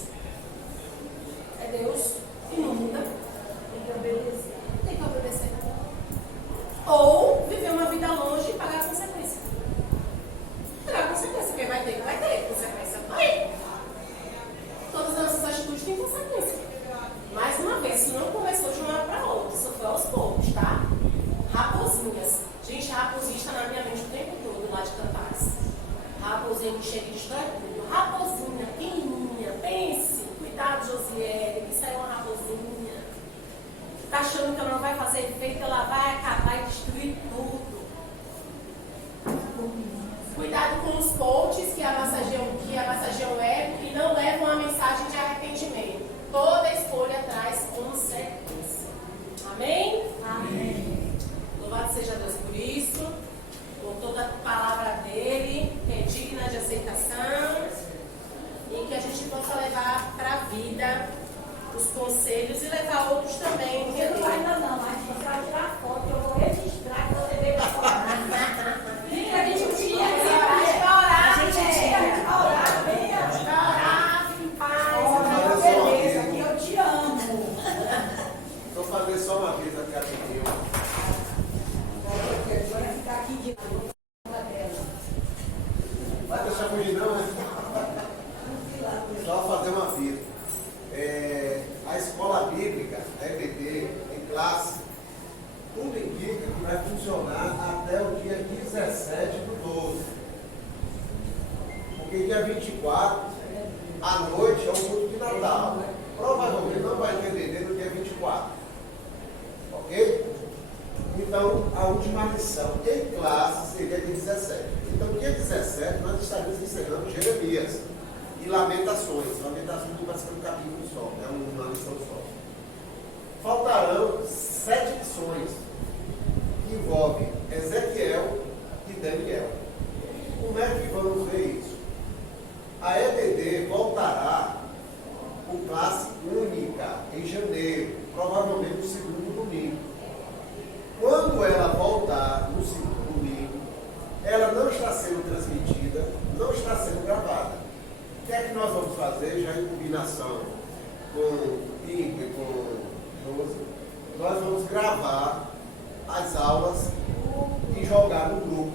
É Deus e não muda. tem que obedecer. Tem que obedecer. Ou viver uma vida longe e pagar a consequência. Pagar a consequência. Quem vai ter consequência. Vai. Todas as nossas atitudes têm consequência. Mais uma vez, isso não começou de uma hora para outra. Isso foi aos poucos, tá? Raposinhas. Gente, a raposinha está na minha mente o tempo todo lá de Cantares. Raposinha que chega de história tudo. Raposinha, pequenininha. Pense. Cuidado, Josiele, que isso aí é uma raposinha. Tá achando que ela não vai fazer efeito, ela vai acabar e destruir tudo. Cuidado com os coaches que amassageiam o ego e não levam a mensagem de arrependimento. Toda escolha traz consequência. Amém? Amém. Louvado seja Deus por isso, por toda a palavra dele, que é digna de aceitação, e que a gente possa levar para a vida os conselhos e levar outros também. Eu não ainda não, mas você vai tirar foto, eu vou registrar que você veio para orar. Fica a gente tinha que orar. A gente tinha que orar, bem antes. Orar em paz. Olha, beleza, que eu te amo. Vou fazer só uma vez até atender. Vai ficar aqui de dela. Vai deixar fugir não, né? Só fazer uma vez. A escola bíblica, a EBD, em classe, tudo indica que vai funcionar até o dia 17 do 12. Porque dia 24, à noite, é o culto de Natal. Provavelmente não vai ter EBD no dia 24. Então, a última lição em classe seria de 17. Então, dia 17, nós estaremos encerrando Jeremias e Lamentações. Lamentações não vai ser um capítulo só, é uma lição só. Faltarão 7 lições que envolvem Ezequiel e Daniel. Como é que vamos ver isso? A EBD voltará com classe única em janeiro, provavelmente no segundo domingo. Quando ela voltar no segundo domingo, ela não está sendo transmitida, não está sendo gravada. O que é que nós vamos fazer já em combinação com o Pinto e com o Josi? Nós vamos gravar as aulas e jogar no grupo,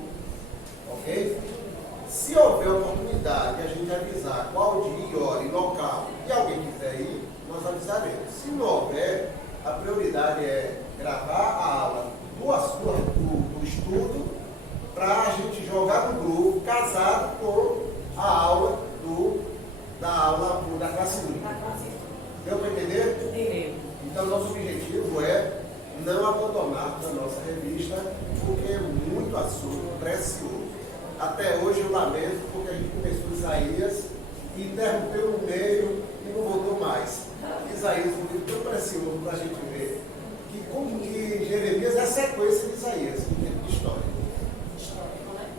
ok? Se houver oportunidade de a gente avisar qual dia, hora e local, e alguém quiser ir, nós avisaremos. Se não houver, a prioridade é gravar a aula do estudo para a gente jogar no grupo, casado com a aula da classe única. Deu para entender? Então, nosso objetivo é não abandonar a nossa revista, porque é muito assunto precioso. Até hoje eu lamento, porque a gente começou Isaías e interrompeu no meio e não voltou mais. Isaías é um livro tão precioso para a gente ver que, como que Jeremias é a sequência de Isaías, em termos de história.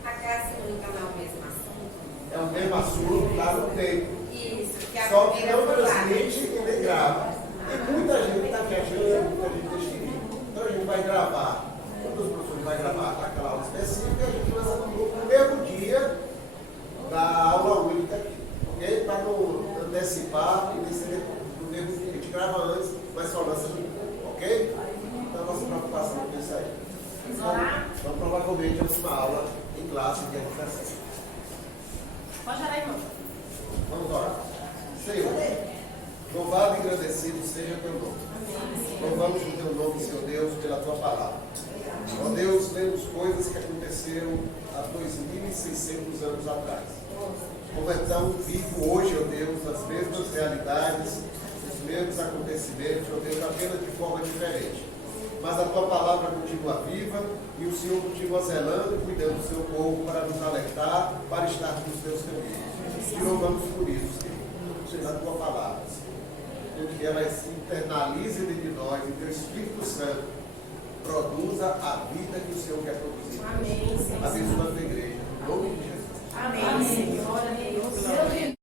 A classe única não é o mesmo assunto? É o mesmo assunto lá no tempo. Isso, que a Só que primeira não foi lá. transmite e nem grava. E muita gente está viajando, muita gente deixa de vir. Então a gente vai gravar, um dos professores vai gravar aquela aula específica e a gente lança no grupo no mesmo dia da aula única aqui. Ok? Para não antecipar e descer no mesmo dia. A gente grava antes, mas só lança no grupo. Ok? Então a nossa preocupação é isso aí. Então provavelmente a última aula em classe de educação. Pode orar, irmão. Vamos orar. Senhor, louvado e agradecido seja o teu nome. Louvamos o teu nome, Senhor Deus, pela tua palavra. Ó Deus, vemos coisas que aconteceram há 2.600 anos atrás. Como é tão vivo hoje, ó Deus, as mesmas realidades, os mesmos acontecimentos, ó Deus, apenas de forma diferente. Mas a tua palavra continua viva e o Senhor continua zelando e cuidando do seu povo para nos alertar, para estar nos teus caminhos. E louvamos por isso, Senhor, pela tua palavra, Senhor, que ela se internalize dentro de nós e teu Espírito Santo produza a vida que o Senhor quer produzir. Amém, Senhor. Abençoa a tua igreja, em nome de Jesus. Amém, Senhor. Amém.